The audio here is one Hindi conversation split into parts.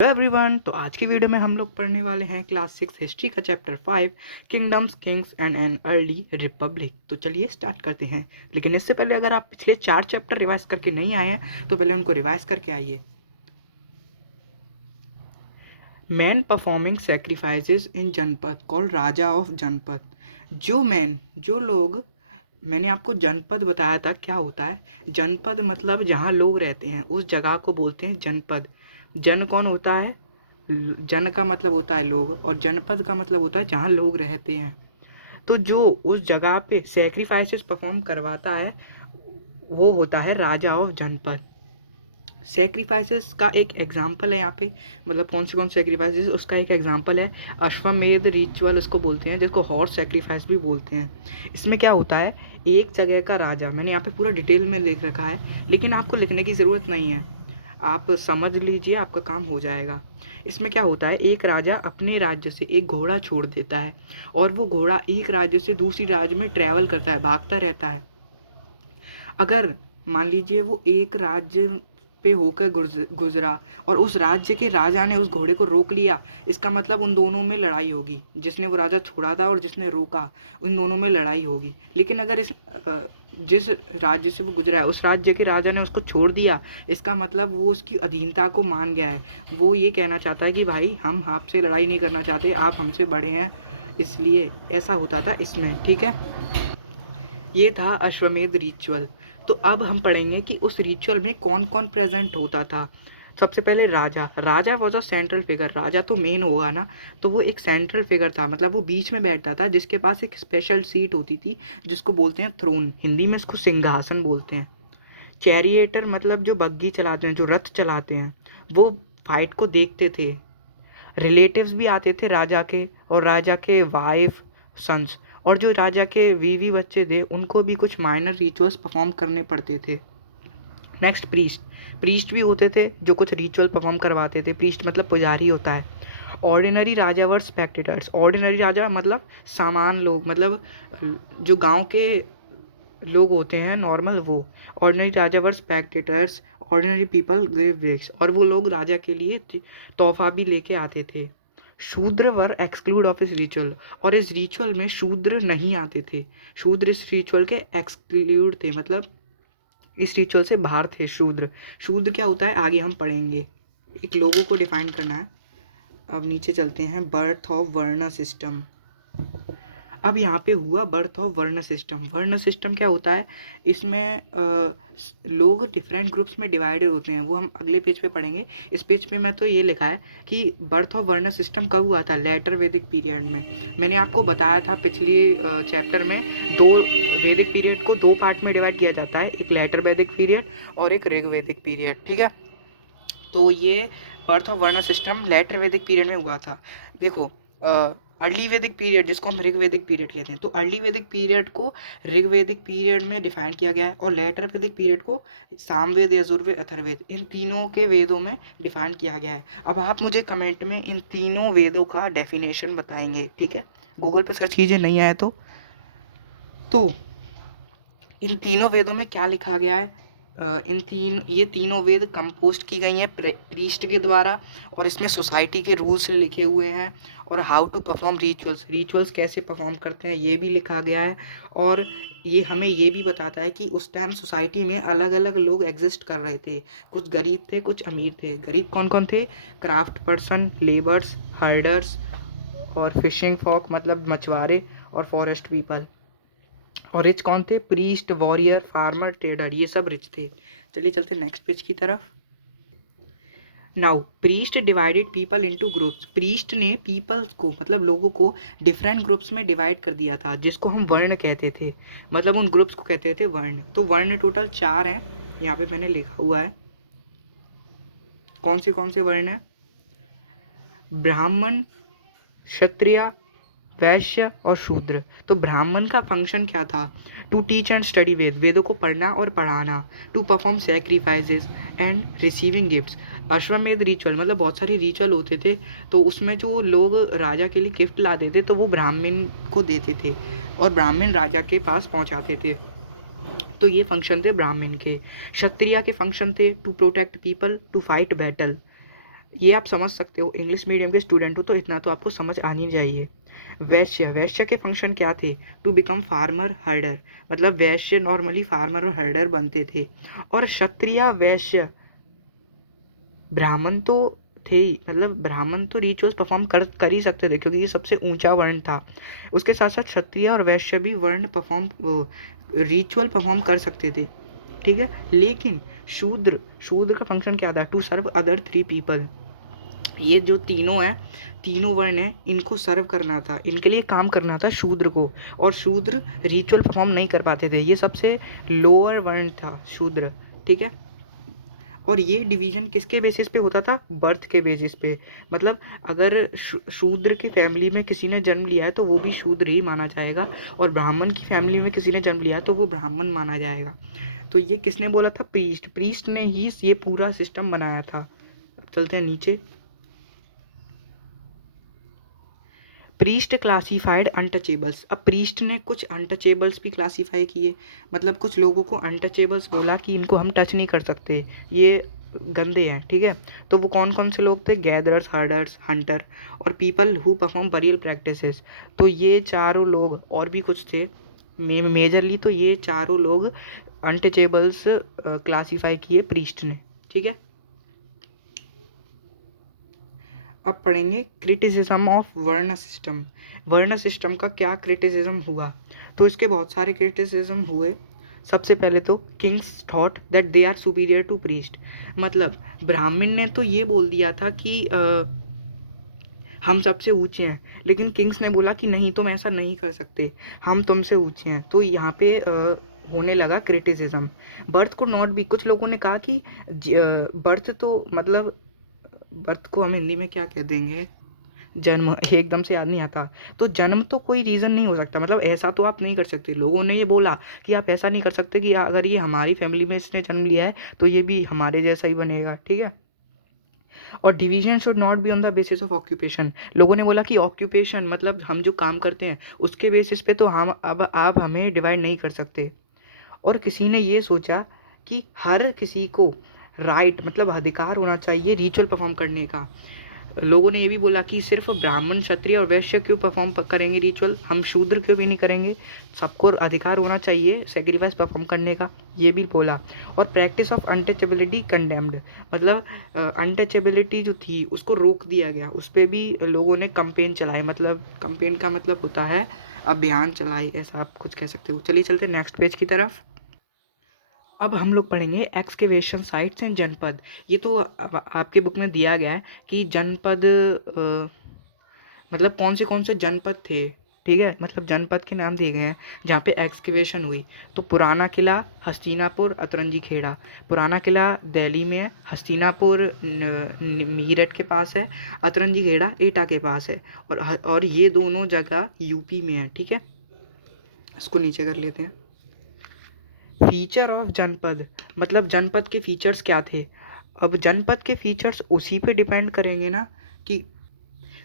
Hello everyone. तो आज की वीडियो में हम लोग पढ़ने वाले हैं क्लास 6 हिस्ट्री का chapter 5 kingdoms Kings and an early Republic. तो चलिए स्टार्ट करते हैं। लेकिन इससे पहले अगर आप पिछले 4 चैप्टर रिवाइज करके नहीं आए हैं तो पहले उनको रिवाइज करके आइए। मैन परफॉर्मिंग सेक्रीफाइसेस इन जनपद कॉल्ड राजा ऑफ जनपद। जो लोग, मैंने आपको जनपद बताया था क्या होता है। जनपद मतलब जहाँ लोग रहते हैं उस जगह को बोलते हैं जनपद। जन कौन होता है? जन का मतलब होता है लोग, और जनपद का मतलब होता है जहाँ लोग रहते हैं। तो जो उस जगह पे सेक्रीफाइसेस परफॉर्म करवाता है वो होता है राजा ऑफ जनपद। सेक्रीफाइसेस का एक एग्जाम्पल है यहाँ पे, मतलब कौन से सेक्रीफाइसेस, उसका एक एग्जाम्पल है अश्वमेध रिचुअल, उसको बोलते हैं, जिसको हॉर्स सेक्रीफाइस भी बोलते हैं। इसमें क्या होता है, एक जगह का राजा, मैंने यहाँ पे पूरा डिटेल में लिख रखा है लेकिन आपको लिखने की ज़रूरत नहीं है, आप समझ लीजिए, आपका काम हो जाएगा। इसमें क्या होता है, एक राजा अपने राज्य से एक घोड़ा छोड़ देता है और वो घोड़ा एक राज्य से दूसरी राज्य में ट्रैवल करता है, भागता रहता है। अगर मान लीजिए वो एक राज्य पे होकर गुजरा और उस राज्य के राजा ने उस घोड़े को रोक लिया, इसका मतलब उन दोनों में लड़ाई होगी। जिसने वो राजा छोड़ा था और जिसने रोका, उन दोनों में लड़ाई होगी। लेकिन अगर जिस राज्य से वो गुजरा है उस राज्य के राजा ने उसको छोड़ दिया, इसका मतलब वो उसकी अधीनता को मान गया है। वो ये कहना चाहता है कि भाई हम आपसे लड़ाई नहीं करना चाहते, आप हमसे बड़े हैं। इसलिए ऐसा होता था इसमें, ठीक है। ये था अश्वमेध रिचुअल। तो अब हम पढ़ेंगे कि उस रिचुअल में कौन कौन प्रेजेंट होता था। सबसे पहले राजा वॉज अ सेंट्रल फिगर। राजा तो मेन होगा ना, तो वो एक सेंट्रल फिगर था, मतलब वो बीच में बैठता था, जिसके पास एक स्पेशल सीट होती थी जिसको बोलते हैं थ्रोन, हिंदी में इसको सिंहासन बोलते हैं। चैरिएटर मतलब जो बग्घी चलाते हैं, जो रथ चलाते हैं, वो फाइट को देखते थे। रिलेटिव्स भी आते थे राजा के, और राजा के वाइफ, सन्स, और जो राजा के बीवी बच्चे थे उनको भी कुछ माइनर रिचुअल्स परफॉर्म करने पड़ते थे। नेक्स्ट प्रीस्ट भी होते थे जो कुछ रिचुअल परफॉर्म करवाते थे। प्रीस्ट मतलब पुजारी होता है। Ordinary raja were spectators. Ordinary राजा मतलब सामान लोग, मतलब जो गांव के लोग होते हैं नॉर्मल, वो ordinary raja were spectators. Ordinary people give gifts, और वो लोग राजा के लिए तोहफा भी लेके आते थे। शूद्र वर एक्सक्लूड ऑफ इस रिचुअल, और इस रिचुअल में शूद्र नहीं आते थे। शूद्र इस रिचुअल के एक्सक्लूड थे, मतलब इस रिचुअल से बाहर थे शूद्र। शूद्र क्या होता है आगे हम पढ़ेंगे। एक लोगों को डिफाइन करना है। अब नीचे चलते हैं, बर्थ ऑफ वर्ण सिस्टम। अब यहाँ पे हुआ बर्थ ऑफ वर्ण सिस्टम। वर्ण सिस्टम क्या होता है, इसमें लोग डिफरेंट ग्रुप्स में डिवाइडेड होते हैं, वो हम अगले पेज पे पढ़ेंगे। इस पेज पे मैं तो ये लिखा है कि बर्थ ऑफ वर्ण सिस्टम कब हुआ था, लेटर वैदिक पीरियड में। मैंने आपको बताया था पिछली चैप्टर में, दो वैदिक पीरियड को दो पार्ट में डिवाइड किया जाता है, एक लेटर वैदिक पीरियड और एक ऋग वैदिक पीरियड, ठीक है। तो ये बर्थ ऑफ वर्ण सिस्टम लेटर वैदिक पीरियड में हुआ था। देखो, अर्ली वैदिक पीरियड जिसको हम ऋग वैदिक पीरियड कहते हैं, तो अर्ली वैदिक पीरियड को ऋग वैदिक पीरियड में डिफाइन किया गया है, और लेटर वैदिक पीरियड को सामवेद, यजुर्वेद, अथर्ववेद, इन तीनों के वेदों में डिफाइन किया गया है। अब आप मुझे कमेंट में इन तीनों वेदों का डेफिनेशन बताएंगे, ठीक है। गूगल पे सर्च कीजिए, नहीं आया तो इन तीनों वेदों में क्या लिखा गया है। ये तीनों वेद कंपोस्ट की गई हैं प्रीस्ट के द्वारा, और इसमें सोसाइटी के रूल्स लिखे हुए हैं, और हाउ टू परफॉर्म रिचुअल्स कैसे परफॉर्म करते हैं ये भी लिखा गया है। और ये हमें ये भी बताता है कि उस टाइम सोसाइटी में अलग अलग लोग एग्जिस्ट कर रहे थे। कुछ गरीब थे, कुछ अमीर थे। गरीब कौन कौन थे? क्राफ्ट पर्सन, लेबर्स, हर्डर्स, और फिशिंग फॉक मतलब मछुआरे, और फॉरेस्ट पीपल। और रिच कौन थे? प्रीस्ट, वॉरियर, फार्मर, ट्रेडर, ये सब रिच थे। चलिए चलते नेक्स्ट पेज की तरफ। Now priest divided people into groups. Priest ने पीपल्स को, मतलब लोगों को, डिफरेंट ग्रुप्स में डिवाइड कर दिया था, जिसको हम वर्ण कहते थे। मतलब उन ग्रुप्स को कहते थे वर्ण। तो वर्ण टोटल 4 हैं, यहाँ पे मैंने लिखा हुआ है कौन से वर्ण है। ब्राह्मण, क्षत्रिय, वैश्य और शूद्र। तो ब्राह्मण का फंक्शन क्या था? टू टीच एंड स्टडी वेदों को पढ़ना और पढ़ाना। To perform sacrifices and receiving gifts. Ashvamedha ritual मतलब बहुत सारे रिचुअल होते थे, तो उसमें जो लोग राजा के लिए गिफ्ट लाते थे तो वो ब्राह्मण को देते थे, और ब्राह्मण राजा के पास पहुंचाते थे। तो ये फंक्शन थे ब्राह्मण के। क्षत्रिय के फंक्शन थे to protect people, to fight battle. ये आप समझ सकते हो, इंग्लिश मीडियम के स्टूडेंट हो तो इतना तो आपको समझ आनी चाहिए। वैश्य, वैश्य के फंक्शन क्या थे? टू बिकम फार्मर हर्डर, मतलब वैश्य नॉर्मली फार्मर और हर्डर बनते थे। और क्षत्रिय, वैश्य, ब्राह्मण तो थे ही, मतलब ब्राह्मण तो रिचुअल्स परफॉर्म कर ही सकते थे क्योंकि ये सबसे ऊंचा वर्ण था। उसके साथ साथ क्षत्रिय और वैश्य भी वर्ण परफॉर्म रिचुअल परफॉर्म कर सकते थे, ठीक है। लेकिन शूद्र, शूद्र का फंक्शन क्या था? To serve other three people. ये जो तीनों हैं, तीनों वर्ण हैं, इनको सर्व करना था, इनके लिए काम करना था शूद्र को। और शूद्र रिचुअल परफॉर्म नहीं कर पाते थे, ये सबसे लोअर वर्ण था शूद्र, ठीक है। और ये डिवीजन किसके बेसिस पे होता था? बर्थ के बेसिस पे। मतलब अगर शूद्र की फैमिली में किसी ने जन्म लिया है तो वो भी शूद्र ही माना जाएगा, और ब्राह्मण की फैमिली में किसी ने जन्म लिया है तो वो ब्राह्मण माना जाएगा। तो ये किसने बोला था? प्रीस्ट, प्रीस्ट ने ही ये पूरा सिस्टम बनाया था। अब चलते हैं नीचे। Priest classified untouchables. अब प्रीस्ट ने कुछ अनटचेबल्स भी क्लासीफाई किए, मतलब कुछ लोगों को अनटचेबल्स बोला कि इनको हम टच नहीं कर सकते, ये गंदे हैं, ठीक है। तो वो कौन कौन से लोग थे? गैदरर्स, हर्डर्स, हंटर और people who perform burial practices. तो ये चारों लोग, और भी कुछ थे, मेजरली तो ये चारों लोग अनटचेबल्स क्लासीफाई किए प्रीस्ट ने, ठीक है। अब पढ़ेंगे क्रिटिसिज्म ऑफ वर्ण सिस्टम। वर्ण सिस्टम का क्या क्रिटिसिज्म हुआ? तो इसके बहुत सारे क्रिटिसिज्म हुए। सबसे पहले तो kings thought that they are superior to priest, मतलब ब्राह्मण ने तो ये बोल दिया था कि हम सबसे ऊंचे हैं, लेकिन किंग्स ने बोला कि नहीं, तुम ऐसा नहीं कर सकते, हम तुमसे ऊंचे हैं। तो यहाँ पे होने लगा क्रिटिसिज्म। बर्थ को नॉट भी, कुछ लोगों ने कहा कि बर्थ तो मतलब, बर्थ को हम हिंदी में क्या कह देंगे? जन्म, एकदम से याद नहीं आता। तो जन्म तो कोई रीज़न नहीं हो सकता, मतलब ऐसा तो आप नहीं कर सकते। लोगों ने ये बोला कि आप ऐसा नहीं कर सकते कि अगर ये हमारी फैमिली में इसने जन्म लिया है तो ये भी हमारे जैसा ही बनेगा, ठीक है। और division should not be on the basis of occupation. लोगों ने बोला कि ऑक्यूपेशन मतलब हम जो काम करते हैं उसके बेसिस पे तो हम अब आप हमें डिवाइड नहीं कर सकते। और किसी ने ये सोचा कि हर किसी को राइट मतलब अधिकार होना चाहिए रिचुअल परफॉर्म करने का। लोगों ने ये भी बोला कि सिर्फ ब्राह्मण, क्षत्रिय और वैश्य क्यों परफॉर्म करेंगे रिचुअल, हम शूद्र क्यों भी नहीं करेंगे, सबको अधिकार होना चाहिए सेक्रीफाइस परफॉर्म करने का, ये भी बोला। और प्रैक्टिस ऑफ अनटचेबिलिटी कंडेम्ड, मतलब अनटचेबिलिटी जो थी उसको रोक दिया गया, उस पर भी लोगों ने कंपेन चलाए, मतलब कंपेन का मतलब होता है अभियान चलाए, ऐसा आप कुछ कह सकते हो। चलिए चलते नेक्स्ट पेज की तरफ। अब हम लोग पढ़ेंगे एक्सकेवेशन साइट्स एंड जनपद। ये तो आपके बुक में दिया गया है कि जनपद मतलब कौन से जनपद थे, ठीक है, मतलब जनपद के नाम दिए गए हैं जहाँ पे एक्सकेवेशन हुई। तो पुराना किला हस्तिनापुर, अतरंजी खेड़ा। पुराना किला दिल्ली में है, हस्तिनापुर मीरठ के पास है, अतरंजी खेड़ा एटा के पास है। और ये दोनों जगह यूपी में है, ठीक है। इसको नीचे कर लेते हैं। फीचर ऑफ जनपद, मतलब जनपद के फीचर्स क्या थे? अब जनपद के फीचर्स उसी पे डिपेंड करेंगे ना कि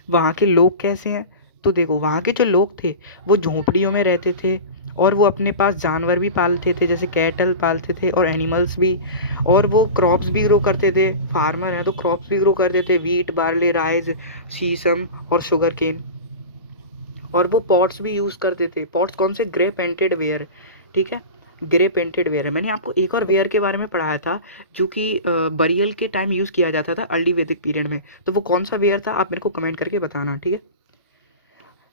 वहाँ के लोग कैसे हैं। तो देखो, वहाँ के जो लोग थे वो झोंपड़ियों में रहते थे, और वो अपने पास जानवर भी पालते थे, जैसे कैटल पालते थे और एनिमल्स भी। और वो क्रॉप्स भी ग्रो करते थे, फार्मर हैं तो क्रॉप्स भी ग्रो करते थे, वीट, बार्ले, राइस, शीशम और शुगर केन। और वो पॉट्स भी यूज़ करते थे। पॉट्स कौन से? ग्रे पेंटेड वेयर, ठीक है, ग्रे पेंटेड वेयर है। मैंने आपको एक और वेयर के बारे में पढ़ाया था जो कि बरियल के टाइम यूज़ किया जाता था अर्ली वैदिक पीरियड में। तो वो कौन सा वेयर था आप मेरे को कमेंट करके बताना, ठीक है।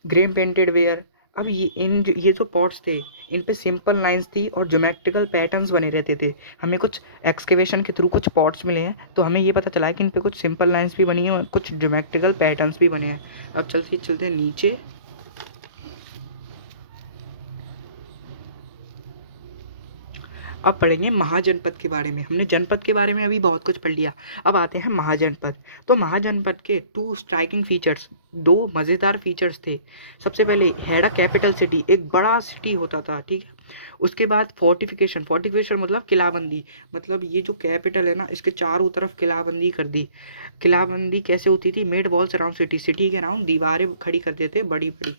Grey painted ware. अब ये जो पॉट्स थे इन पे सिंपल लाइंस थी और ज्योमेट्रिकल पैटर्न्स बने रहते थे। हमें कुछ एक्सकेवेशन के थ्रू कुछ पॉट्स मिले हैं तो हमें ये पता चला है कि इन पे कुछ सिंपल लाइंस भी बनी हैं और कुछ ज्योमेट्रिकल पैटर्न्स भी बने हैं। अब चलते चलते नीचे। अब पढ़ेंगे महाजनपद के बारे में। हमने जनपद के बारे में अभी बहुत कुछ पढ़ लिया, अब आते हैं महाजनपद। तो महाजनपद के टू स्ट्राइकिंग फीचर्स, दो मज़ेदार फीचर्स थे। सबसे पहले हैड अ कैपिटल सिटी, एक बड़ा सिटी होता था, ठीक है। उसके बाद फोर्टिफिकेशन, फोर्टिफिकेशन मतलब किलाबंदी, मतलब ये जो कैपिटल है ना इसके चारों तरफ किलाबंदी कर दी। किलाबंदी कैसे होती थी? Made walls around city, city के अराउंड दीवारें खड़ी कर देते बड़ी बड़ी।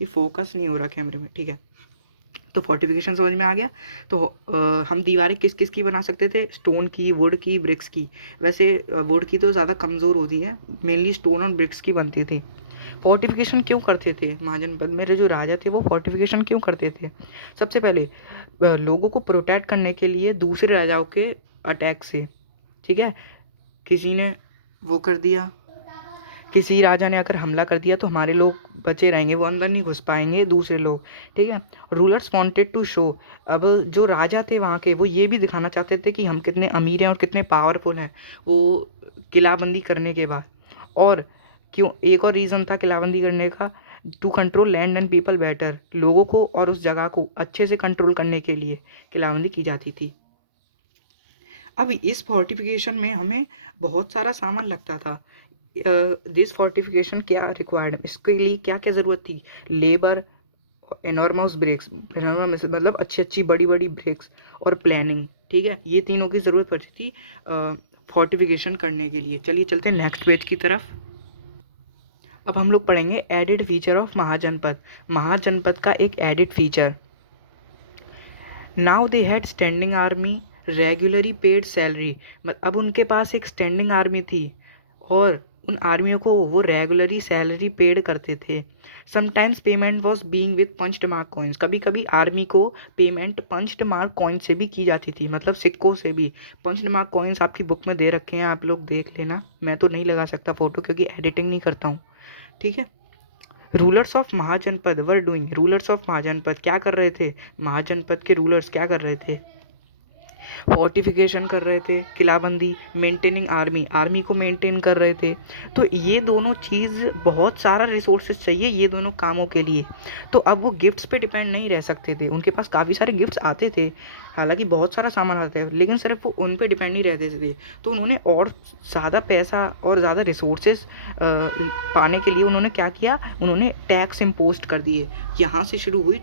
ये फोकस नहीं हो रहा कैमरे में, ठीक है। तो फोर्टिफिकेशन समझ में आ गया। तो हम दीवारें किस किस की बना सकते थे, स्टोन की, वुड की, ब्रिक्स की। वैसे वुड की तो ज़्यादा कमज़ोर होती है, मेनली स्टोन और ब्रिक्स की बनती थी। फोर्टिफिकेशन क्यों करते थे महाजनपद मेरे जो राजा थे, वो फोर्टिफिकेशन क्यों करते थे? सबसे पहले लोगों को प्रोटेक्ट करने के लिए दूसरे राजाओं के अटैक से, ठीक है। किसी ने वो कर दिया, किसी राजा ने अगर हमला कर दिया तो हमारे लोग बचे रहेंगे, वो अंदर नहीं घुस पाएंगे दूसरे लोग, ठीक है। रूलर्स वांटेड टू शो, अब जो राजा थे वहाँ के, वो ये भी दिखाना चाहते थे कि हम कितने अमीर हैं और कितने पावरफुल हैं, वो किलाबंदी करने के बाद। और क्यों, एक और रीज़न था किलाबंदी करने का, to control land and people better, लोगों को और उस जगह को अच्छे से कंट्रोल करने के लिए किलाबंदी की जाती थी। अब इस फोर्टिफिकेशन में हमें बहुत सारा सामान लगता था। दिस फोर्टिफिकेशन क्या रिक्वायर्ड, इसके लिए क्या क्या ज़रूरत थी? लेबर, एनॉर्मस ब्रेक्स, एनॉर्मस मतलब अच्छी अच्छी बड़ी बड़ी ब्रेक्स, और प्लानिंग, ठीक है। ये तीनों की ज़रूरत पड़ती थी फोर्टिफिकेशन करने के लिए। चलिए चलते हैं नेक्स्ट पेज की तरफ। अब हम लोग पढ़ेंगे एडिड फीचर ऑफ महाजनपद, महाजनपद का एक added feature. Now they had standing army, regularly paid salary, अब उनके पास एक स्टैंडिंग आर्मी थी और उन आर्मियों को वो रेगुलरली सैलरी पेड करते थे। Sometimes payment was being with punched mark coins, कभी कभी आर्मी को पेमेंट पंच्ड मार्क कॉइन से भी की जाती थी, मतलब सिक्कों से भी। पंच्ड मार्क कॉइन्स आपकी बुक में दे रखे हैं, आप लोग देख लेना, मैं तो नहीं लगा सकता फ़ोटो क्योंकि एडिटिंग नहीं करता हूँ, ठीक है। Rulers of Mahajanapada were doing, rulers of Mahajanapada क्या कर रहे थे, महाजनपद के रूलर्स क्या कर रहे थे? फोर्टिफिकेशन कर रहे थे, किलाबंदी, मेंटेनिंग आर्मी, आर्मी को मेंटेन कर रहे थे। तो ये दोनों चीज़, बहुत सारा रिसोर्सेज चाहिए ये दोनों कामों के लिए। तो अब वो गिफ्ट्स पे डिपेंड नहीं रह सकते थे, उनके पास काफ़ी सारे गिफ्ट्स आते थे, हालांकि बहुत सारा सामान आता है, लेकिन सिर्फ वो उन पे डिपेंड नहीं रहते थे। तो उन्होंने और ज़्यादा पैसा और ज़्यादा रिसोर्सेज पाने के लिए उन्होंने क्या किया, उन्होंने टैक्स इम्पोज कर दिए। यहाँ से शुरू हुई,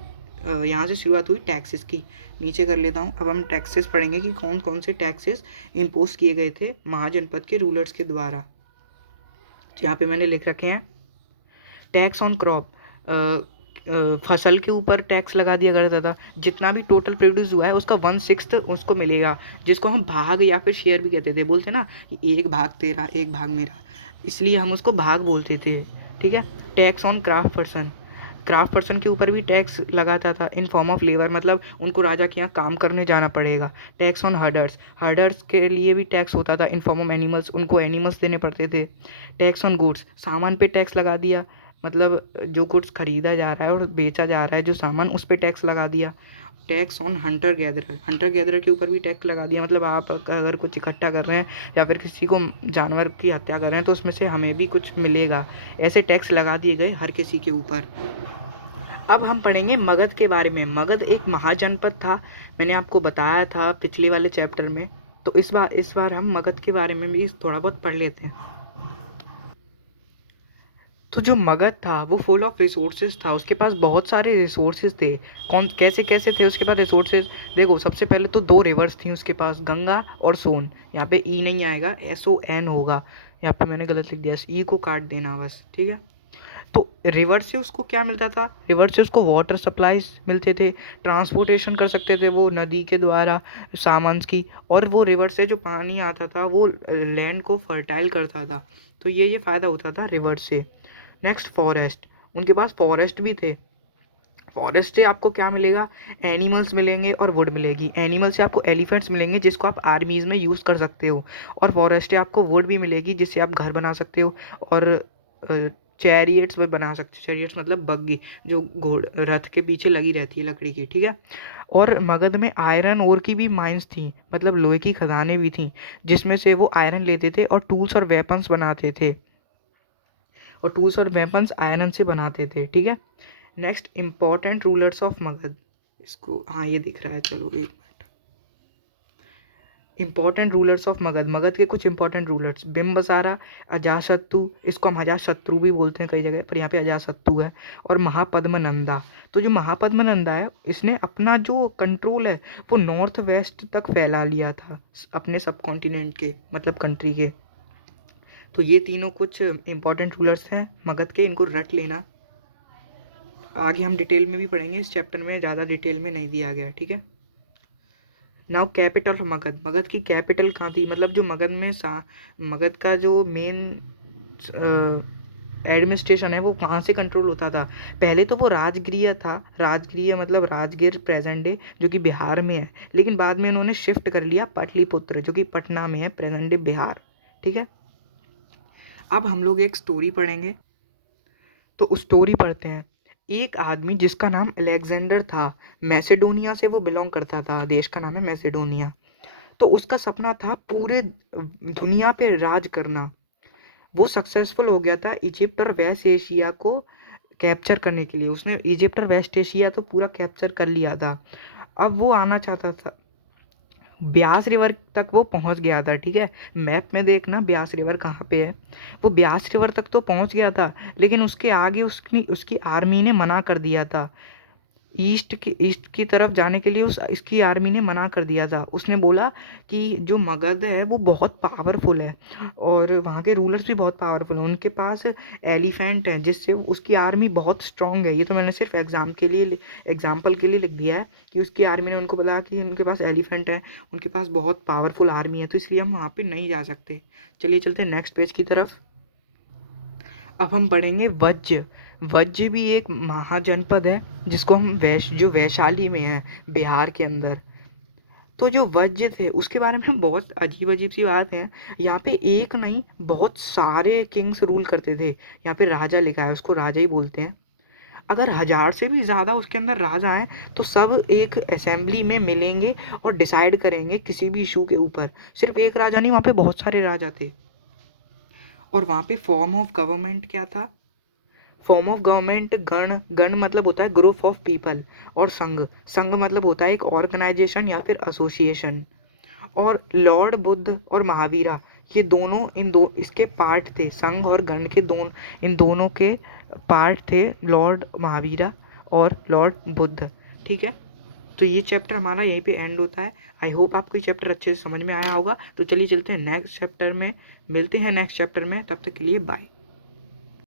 यहाँ से शुरुआत हुई टैक्सेस की। नीचे कर लेता हूँ। अब हम टैक्सेस पढ़ेंगे कि कौन कौन से टैक्सेस इम्पोज किए गए थे महाजनपद के रूलर्स के द्वारा। यहाँ पे मैंने लिख रखे हैं, टैक्स ऑन क्रॉप, फसल के ऊपर टैक्स लगा दिया करता था। जितना भी टोटल प्रोड्यूस हुआ है उसका 1/6 उसको मिलेगा, जिसको हम भाग या फिर शेयर भी कहते थे। बोलते ना कि एक भाग तेरा एक भाग मेरा, इसलिए हम उसको भाग बोलते थे, ठीक है। Tax on craft person, craft person के ऊपर भी टैक्स लगाता था इन फॉर्म ऑफ लेबर, मतलब उनको राजा के यहाँ काम करने जाना पड़ेगा। टैक्स ऑन हर्डर्स, हर्डर्स के लिए भी टैक्स होता था इन फॉर्म ऑफ एनिमल्स, उनको एनिमल्स देने पड़ते थे। टैक्स ऑन गुड्स, सामान पे टैक्स लगा दिया, मतलब जो गुड्स खरीदा जा रहा है और बेचा जा रहा है जो सामान, उस पर टैक्स लगा दिया। Tax on Hunter gatherer, Hunter gatherer के ऊपर भी टैक्स लगा दिया, मतलब आप अगर कुछ इकट्ठा कर रहे हैं या फिर किसी को जानवर की हत्या कर रहे हैं तो उसमें से हमें भी कुछ मिलेगा। ऐसे टैक्स लगा दिए गए हर किसी के ऊपर। अब हम पढ़ेंगे मगध के बारे में। मगध एक महाजनपद था, मैंने आपको बताया था पिछले वाले चैप्टर में। तो इस बार हम मगध के बारे में भी थोड़ा बहुत पढ़ लेते हैं। तो जो मगध था वो फुल ऑफ रिसोर्सेज था, उसके पास बहुत सारे रिसोर्सेज थे। कौन कैसे कैसे थे उसके पास रिसोर्सेज? देखो, सबसे पहले तो 2 रिवर्स थी उसके पास, गंगा और सोन। यहाँ पे ई नहीं आएगा, SON होगा, यहाँ पे मैंने गलत लिख दिया, ई को काट देना बस, ठीक है। तो रिवर से उसको क्या मिलता था, रिवर से उसको वाटर सप्लाईज मिलते थे, ट्रांसपोर्टेशन कर सकते थे वो नदी के द्वारा सामान की, और वो रिवर से जो पानी आता था वो लैंड को फर्टाइल करता था। तो ये फ़ायदा होता था रिवर से। नेक्स्ट, फॉरेस्ट, उनके पास फॉरेस्ट भी थे। फॉरेस्ट से आपको क्या मिलेगा, एनिमल्स मिलेंगे और वुड मिलेगी। एनिमल से आपको एलिफेंट्स मिलेंगे जिसको आप आर्मीज़ में यूज़ कर सकते हो, और फॉरेस्ट से आपको वुड भी मिलेगी जिससे आप घर बना सकते हो, और चैरियट्स भी बना सकते हो। चैरियट्स मतलब बग्गी, जो घोड़ रथ के पीछे लगी रहती है लकड़ी की, ठीक है। और मगध में आयरन ओर की भी माइंस थी, मतलब लोहे की खदानें भी थी, जिसमें से वो आयरन लेते थे और टूल्स और वेपन्स बनाते थे, और टूल्स और वेपन्स आयरन से बनाते थे, ठीक है। Next, important rulers of Magadh, इसको हाँ ये दिख रहा है, चलो एक minute. Important rulers of Magadh, Magadh के कुछ इंपॉर्टेंट रूलर्स, बिम्बसारा, अजातशत्रु, इसको हम अजातशत्रु भी बोलते हैं कई जगह पर, यहाँ पे अजातशत्रु है, और महापद्मनंदा। तो जो महापद्मनंदा है, इसने अपना जो कंट्रोल है वो नॉर्थ वेस्ट तक फैला लिया था अपने सब कॉन्टिनेंट के, मतलब कंट्री के। तो ये तीनों कुछ इंपॉर्टेंट रूलर्स हैं मगध के, इनको रट लेना। आगे हम डिटेल में भी पढ़ेंगे, इस चैप्टर में ज़्यादा डिटेल में नहीं दिया गया, ठीक है। Now capital of Magadh, Magadh की कैपिटल कहाँ थी, मतलब जो मगध में मगध का जो मेन एडमिनिस्ट्रेशन है वो कहाँ से कंट्रोल होता था। पहले तो वो राजगृह था, राजगृह मतलब राजगीर प्रेजेंट डे जो कि बिहार में है, लेकिन बाद में उन्होंने शिफ्ट कर लिया पाटलिपुत्र जो कि पटना में है, प्रेजेंट डे बिहार, ठीक है। अब हम लोग एक स्टोरी पढ़ेंगे, तो उस स्टोरी पढ़ते हैं। एक आदमी जिसका नाम अलेक्जेंडर था, मैसेडोनिया से वो बिलोंग करता था, देश का नाम है मैसेडोनिया। तो उसका सपना था पूरे दुनिया पे राज करना। वो सक्सेसफुल हो गया था इजिप्ट और वेस्ट एशिया को कैप्चर करने के लिए। उसने इजिप्ट और वेस्ट एशिया तो पूरा कैप्चर कर लिया था। अब वो आना चाहता था, ब्यास रिवर तक वो पहुंच गया था, ठीक है। मैप में देखना ब्यास रिवर कहाँ पे है। वो ब्यास रिवर तक तो पहुंच गया था, लेकिन उसके आगे उसकी उसकी आर्मी ने मना कर दिया था। ईस्ट की तरफ जाने के लिए उस इसकी आर्मी ने मना कर दिया था। उसने बोला कि जो मगध है वो बहुत पावरफुल है और वहाँ के रूलर्स भी बहुत पावरफुल हैं, उनके पास एलिफेंट है जिससे उसकी आर्मी बहुत स्ट्रांग है। ये तो मैंने सिर्फ एग्जाम्पल के लिए लिख दिया है कि उसकी आर्मी ने उनको बताया कि उनके पास एलिफेंट है, उनके पास बहुत पावरफुल आर्मी है, तो इसलिए हम वहाँ पे नहीं जा सकते। चलिए चलते हैं नेक्स्ट पेज की तरफ। अब हम पढ़ेंगे वज्र। वज्र भी एक महाजनपद है जिसको हम जो वैशाली में है, बिहार के अंदर। तो जो वज्र थे उसके बारे में बहुत अजीब अजीब सी बात है। यहाँ पे एक नहीं बहुत सारे किंग्स रूल करते थे। यहाँ पे राजा लिखा है, उसको राजा ही बोलते हैं। अगर 1000 से भी ज़्यादा उसके अंदर राजा हैं तो सब एक असेंबली में मिलेंगे और डिसाइड करेंगे किसी भी इशू के ऊपर। सिर्फ एक राजा नहीं, वहाँ पे बहुत सारे राजा थे। और वहाँ पे फॉर्म ऑफ गवर्नमेंट क्या था? फॉर्म ऑफ गवर्नमेंट गण, गण मतलब होता है ग्रुप ऑफ पीपल, और संघ, संघ मतलब होता है एक ऑर्गेनाइजेशन या फिर एसोसिएशन। और लॉर्ड बुद्ध और महावीरा, ये दोनों इसके पार्ट थे, संघ और गण के इन दोनों के पार्ट थे लॉर्ड महावीरा और लॉर्ड बुद्ध, ठीक है। तो ये चैप्टर हमारा यहीं पे एंड होता है। आई होप आपको ये चैप्टर अच्छे से समझ में आया होगा। तो चलिए चलते हैं नेक्स्ट चैप्टर में, मिलते हैं नेक्स्ट चैप्टर में, तब तक के लिए बाय।